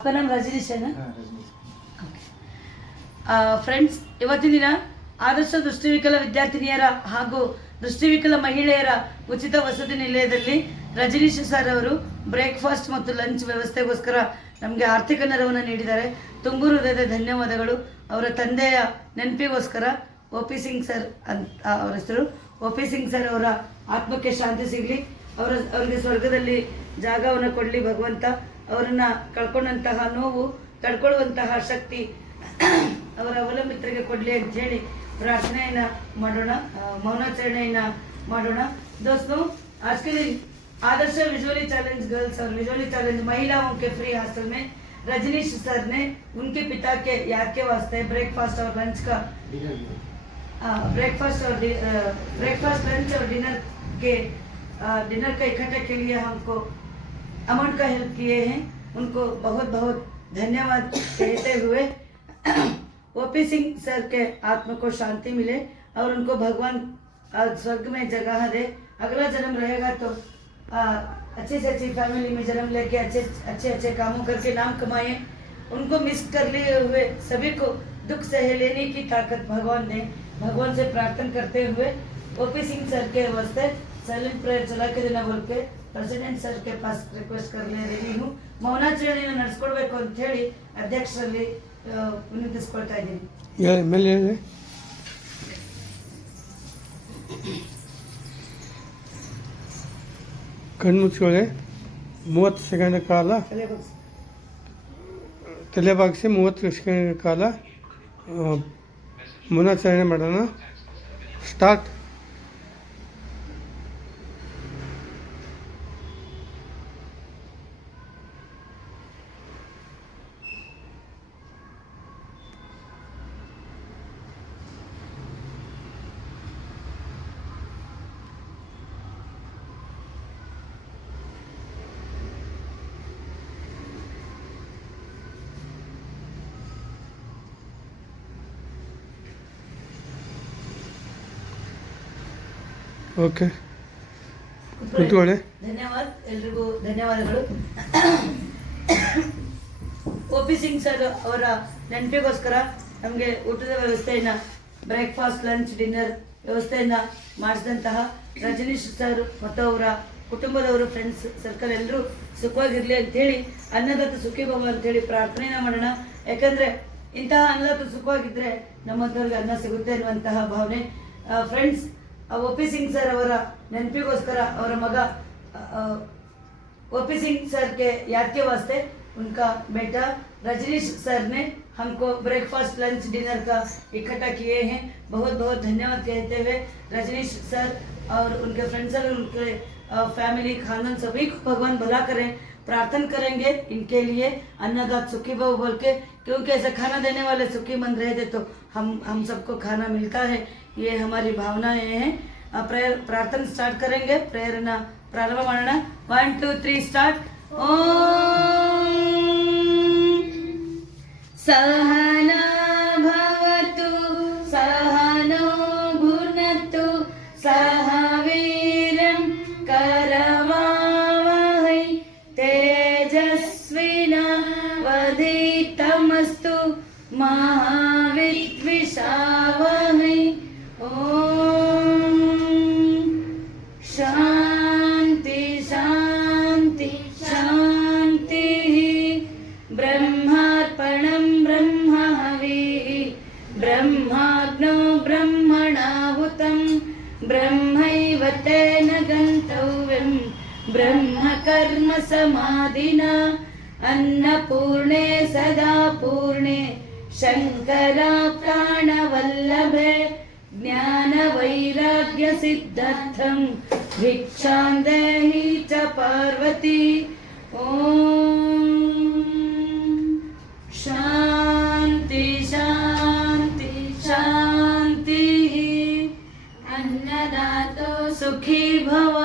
आपका नाम रजनीश है ना? ಫ್ರೆಂಡ್ಸ್, ಇವತ್ತಿನ ದಿನ ಆದರ್ಶ ದೃಷ್ಟಿವಿಕಲ ವಿದ್ಯಾರ್ಥಿನಿಯರ ಹಾಗೂ ದೃಷ್ಟಿವಿಕಲ ಮಹಿಳೆಯರ ಉಚಿತ ವಸತಿ ನಿಲಯದಲ್ಲಿ ರಜನೀಶ್ ಸರ್ ಅವರು ಬ್ರೇಕ್ಫಾಸ್ಟ್ ಮತ್ತು ಲಂಚ್ ವ್ಯವಸ್ಥೆಗೋಸ್ಕರ ನಮಗೆ ಆರ್ಥಿಕ ನೆರವನ್ನು ನೀಡಿದ್ದಾರೆ. ತುಂಬು ಹೃದಯದ ಧನ್ಯವಾದಗಳು. ಅವರ ತಂದೆಯ ನೆನಪಿಗೋಸ್ಕರ ಒ.ಪಿ. ಸಿಂಗ್ ಸರ್ ಅಂತ ಅವರ ಹೆಸರು. ಒ.ಪಿ. ಸಿಂಗ್ ಸರ್ ಅವರ ಆತ್ಮಕ್ಕೆ ಶಾಂತಿ ಸಿಗಲಿ, ಅವರಿಗೆ ಸ್ವರ್ಗದಲ್ಲಿ ಜಾಗವನ್ನು ಕೊಡಲಿ ಭಗವಂತ. ಅವರನ್ನು ಕಳ್ಕೊಂಡಂತಹ ನೋವು ತಡ್ಕೊಳ್ಳುವಂತಹ ಶಕ್ತಿ ಅವರ ಅವಲಂಬಿತರಿಗೆ ಕೊಡಲಿ ಅಂತ ಹೇಳಿ ಪ್ರಾರ್ಥನೆಯನ್ನು ಮಾಡೋಣ, ಮೌನಾಚರಣೆಯನ್ನು ಮಾಡೋಣ. दोस्तों, आज के दिन आदर्श विजुअली चैलेंज गर्ल्स और विजुअली चैलेंज महिलाओं के फ्री हॉस्टल में रजनीश सर ने उनके पिता के याद के वास्ते ब्रेकफास्ट और लंच का ब्रेकफास्ट लंच और डिनर का इकट्ठे के लिए हमको अमाउंट का हेल्प किए हैं. उनको बहुत बहुत धन्यवाद कहते हुए ओ.पी. सिंह सर के आत्मा को शांति मिले और उनको भगवान स्वर्ग में जगह दे. अगला जन्म रहेगा तो अच्छी से अच्छी फैमिली में जन्म लेके अच्छे कामों करके नाम कमाए. उनको मिस कर लिए हुए सभी को दुख सह लेने की ताकत भगवान ने. भगवान से प्रार्थना करते हुए ओ.पी. सिंह सर के वास्ते साइलेंट प्रेयर चला के देना बोल के प्रेसिडेंट सर के पास रिक्वेस्ट कर ले रही हूँ. ಮೌನಾಚರಣೆಯನ್ನು ನಡೆಸ್ಕೊಡ್ಬೇಕು ಅಂತ ಹೇಳಿ ಅಧ್ಯಕ್ಷರಲ್ಲಿ ವಿನಂತಿಸ್ಕೊಳ್ತಾ ಇದ್ದೀನಿ. ಕಣ್ಮುಚ್ಕೊಳ್ಳಿ. 30 ಸೆಕೆಂಡ್ ಕಾಲ ತಲೆ ಬಾಗಿಸಿ 30 ಸೆಕೆಂಡ್ ಕಾಲ ಮೌನಾಚರಣೆ ಮಾಡೋಣ. ಸ್ಟಾರ್ಟ್. ಓಕೆ, ಕೂತ್ಕೊಳ್ಳಿ. ಎಲ್ರಿಗೂ ಧನ್ಯವಾದಗಳು. ಒ.ಪಿ. ಸಿಂಗ್ ಸರ್ ಅವರ ನೆನಪಿಗೋಸ್ಕರ ನಮಗೆ ಊಟದ ವ್ಯವಸ್ಥೆಯನ್ನು, ಬ್ರೇಕ್ಫಾಸ್ಟ್ ಲಂಚ್ ಡಿನ್ನರ್ ವ್ಯವಸ್ಥೆಯನ್ನು ಮಾಡಿಸಿದಂತಹ ರಜನೀಶ್ ಸರ್ ಮತ್ತು ಅವರ ಕುಟುಂಬದವರು, ಫ್ರೆಂಡ್ಸ್ ಸರ್ಕಲ್ ಎಲ್ಲರೂ ಸುಖವಾಗಿರಲಿ ಅಂಥೇಳಿ, ಅನ್ನದಾತ ಸುಖಿ ಭವ ಅಂಥೇಳಿ ಪ್ರಾರ್ಥನೆಯನ್ನು ಮಾಡೋಣ. ಯಾಕಂದರೆ ಇಂತಹ ಅನ್ನದಾತ ಸುಖವಾಗಿದ್ದರೆ ನಮ್ಮಂಥವ್ರಿಗೆ ಅನ್ನ ಸಿಗುತ್ತೆ ಅನ್ನುವಂತಹ ಭಾವನೆ. Friends, OP. सिंह सर ಅವರ ನೆನಪಿಗೋಸ್ಕರ ಅವರ ಮಗ ओ.पी. सिंह सर के याद के वास्ते उनका बेटा रजनीश सर ने हमको ब्रेकफास्ट लंच डिनर का इकट्ठा किए हैं. बहुत बहुत धन्यवाद कहते हुए रजनीश सर और उनके फ्रेंड्स और उनके फैमिली खानदान सभी को भगवान भला करें. प्रार्थना करेंगे इनके लिए, अन्नदात सुखी भव बोल के, क्योंकि ऐसा खाना देने वाले सुखी मन रहते तो हम सबको खाना मिलता है. ये हमारी भावनाएं हैं. प्रेयर प्रार्थना स्टार्ट करेंगे. प्रेयर ना प्रारंभ ಮಾಡೋಣ. 1 2 3 स्टार्ट. ओम सहना भवतु सहनो भुनक्तु सह वीर्यं करवावहै तेजस्विनावधीतमस्तु महाविद्विषावहै. शांति शांति शांति. ब्रह्मार्पणं ब्रह्म हविः ब्रह्माग्नो ब्रह्मणाहुतं ब्रह्मैव तेन गन्तव्यं ब्रह्मकर्म समाधिना. अन्नपूर्णे सदा पूर्णे शंकरा प्राणवल्लभे ज्ञानवैराग्य सिद्धार्थं भिक्षां देहि च पार्वती. ओम शांति शांति शांति. अन्नदातो सुखी भव.